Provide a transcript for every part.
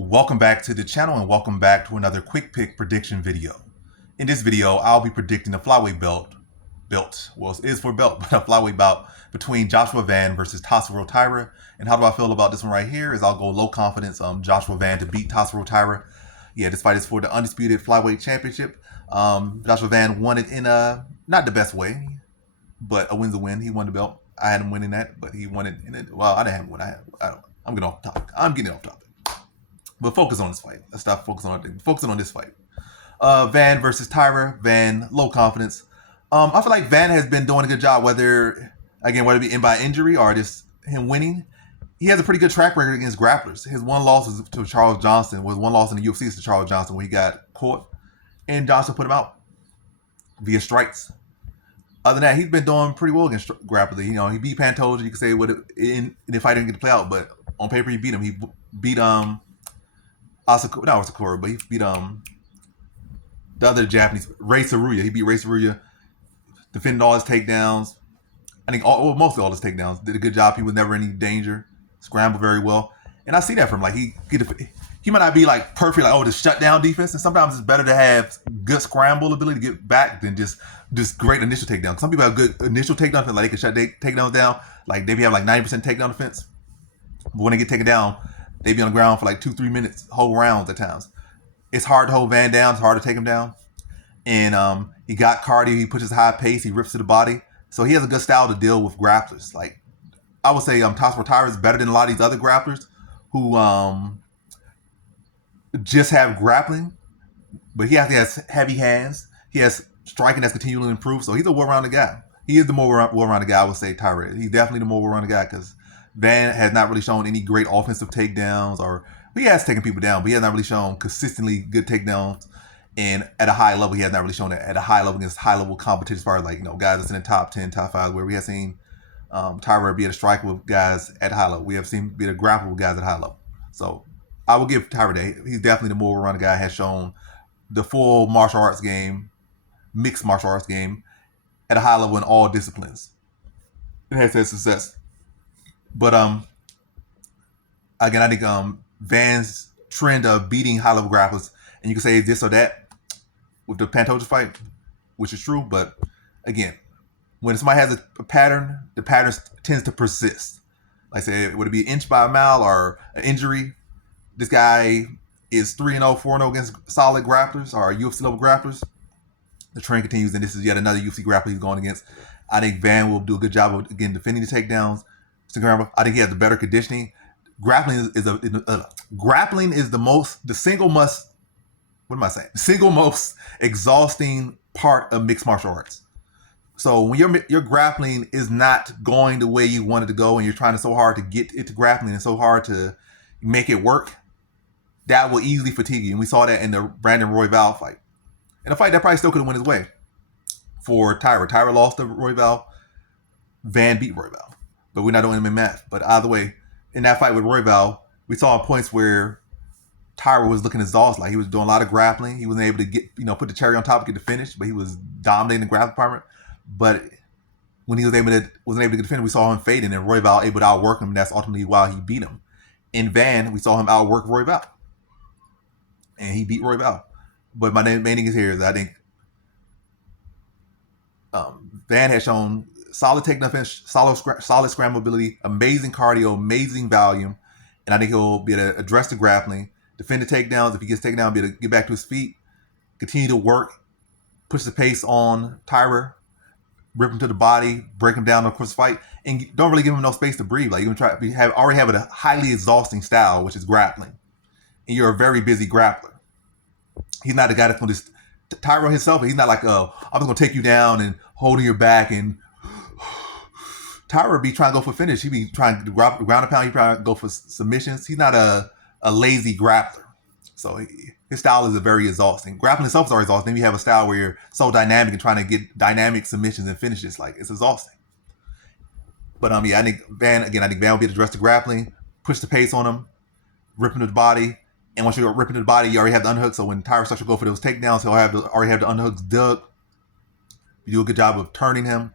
Welcome back to the channel and welcome back to another quick pick prediction video. In this video, I'll be predicting the flyweight belt, well, it is for belt, but a flyweight bout between Joshua Van versus Tatsuro Taira. And how do I feel about this one right here is I'll go low confidence Joshua Van to beat Tatsuro Taira. Yeah, this fight is for the undisputed flyweight championship. Joshua Van won it in not the best way, but a win's a win. He won the belt. I had him winning that, but he won it in it. Well, I didn't have him win. I'm getting off topic. But focus on this fight. Let's stop focusing on this fight. Van versus Taira. Van, low confidence. I feel like Van has been doing a good job, whether it be in by injury or just him winning. He has a pretty good track record against grapplers. His one loss was to Charles Johnson, was one loss in the UFC to Charles Johnson where he got caught and Johnson put him out via strikes. Other than that, he's been doing pretty well against grapplers. You know, he beat Pantoja. You could say in the fight didn't get to play out, but on paper he beat him. He beat Asakura, but he beat the other Japanese, Ray Saruya. He beat Ray Saruya, defended all his takedowns. I think mostly all his takedowns. Did a good job. He was never in any danger. Scrambled very well, and I see that from he might not be like perfect, like the shutdown defense. And sometimes it's better to have good scramble ability to get back than just great initial takedown. Some people have good initial takedown defense, like they can shut takedowns down. Like they have like 90% takedown defense, but when they get taken down, they be on the ground for like 2-3 minutes, whole rounds at times. It's hard to hold Van down. It's hard to take him down. And he got cardio. He pushes high pace. He rips to the body. So he has a good style to deal with grapplers. Like I would say Tatsuro Taira is better than a lot of these other grapplers who just have grappling. But he has heavy hands. He has striking that's continually improved. So he's a well-rounded guy. He is the more well-rounded guy, I would say, Taira. He's definitely the more well-rounded guy because Van has not really shown any great offensive takedowns, or he has taken people down, but he has not really shown consistently good takedowns. And at a high level, he has not really shown that at a high level against high-level competition as far as guys that's in the top 10, top 5, where we have seen Taira be able to strike with guys at high level. We have seen be able to grapple with guys at high level. So I will give Taira that. He's definitely the more well-rounded guy, has shown the full martial arts game, mixed martial arts game, at a high level in all disciplines. It has had success. But again, I think Van's trend of beating high level grapplers, and you can say this or that with the Pantoja fight, which is true. But again, when somebody has a pattern, the pattern tends to persist. Like I said, would it be an inch by a mile or an injury? This guy is 3-0, 4-0 against solid grapplers or UFC level grapplers. The trend continues, and this is yet another UFC grappler he's going against. I think Van will do a good job of, again, defending the takedowns. I think he has the better conditioning. Grappling is the single most exhausting part of mixed martial arts. So when your grappling is not going the way you want it to go, and you're trying so hard to get it to grappling and so hard to make it work, that will easily fatigue you. And we saw that in the Brandon Royval fight. In a fight that probably still could have went his way for Taira. Taira lost to Royval. Van beat Royval. But we're not doing him in math. But either way, in that fight with Royval, we saw points where Taira was looking exhausted. Like he was doing a lot of grappling. He wasn't able to get, put the cherry on top and get the finish, but he was dominating the grappling department. But when he wasn't able to get the finish, we saw him fading, and Royval able to outwork him. And that's ultimately why he beat him. In Van, we saw him outwork Royval, and he beat Royval. But my main thing is here is I think Van has shown solid takedown finish, solid scramble ability, amazing cardio, amazing volume, and I think he'll be able to address the grappling, defend the takedowns. If he gets taken down, be able to get back to his feet, continue to work, push the pace on Taira, rip him to the body, break him down, of course, fight, and don't really give him no space to breathe. Like already have a highly exhausting style, which is grappling, and you're a very busy grappler. He's not the guy that's going to Taira himself. He's not like, I'm just going to take you down and holding your back and. Taira be trying to go for finish. He be trying to ground and pound. He probably go for submissions. He's not a lazy grappler. So his style is very exhausting. Grappling itself is already exhausting. Then you have a style where you're so dynamic and trying to get dynamic submissions and finishes. Like it's exhausting. But I think Van will be able to address the grappling, push the pace on him, rip him to the body. And once you're ripping to the body, you already have the underhook. So when Taira starts to go for those takedowns, he'll already have the underhooks dug. You do a good job of turning him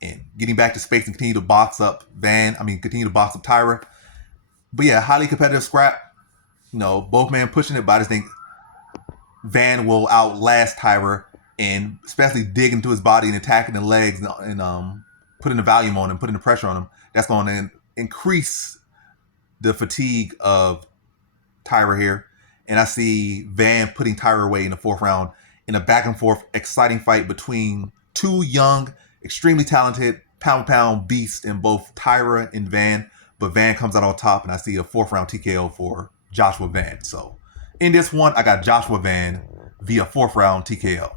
and getting back to space and continue to box up Taira. But yeah, highly competitive scrap. both men pushing it, but I just think Van will outlast Taira, and especially dig into his body and attacking the legs and putting the volume on him, putting the pressure on him. That's going to increase the fatigue of Taira here. And I see Van putting Taira away in the 4th round in a back and forth exciting fight between two young, extremely talented pound beasts in both Taira and Van. But Van comes out on top, and I see a 4th round TKO for Joshua Van. So in this one, I got Joshua Van via 4th round TKO.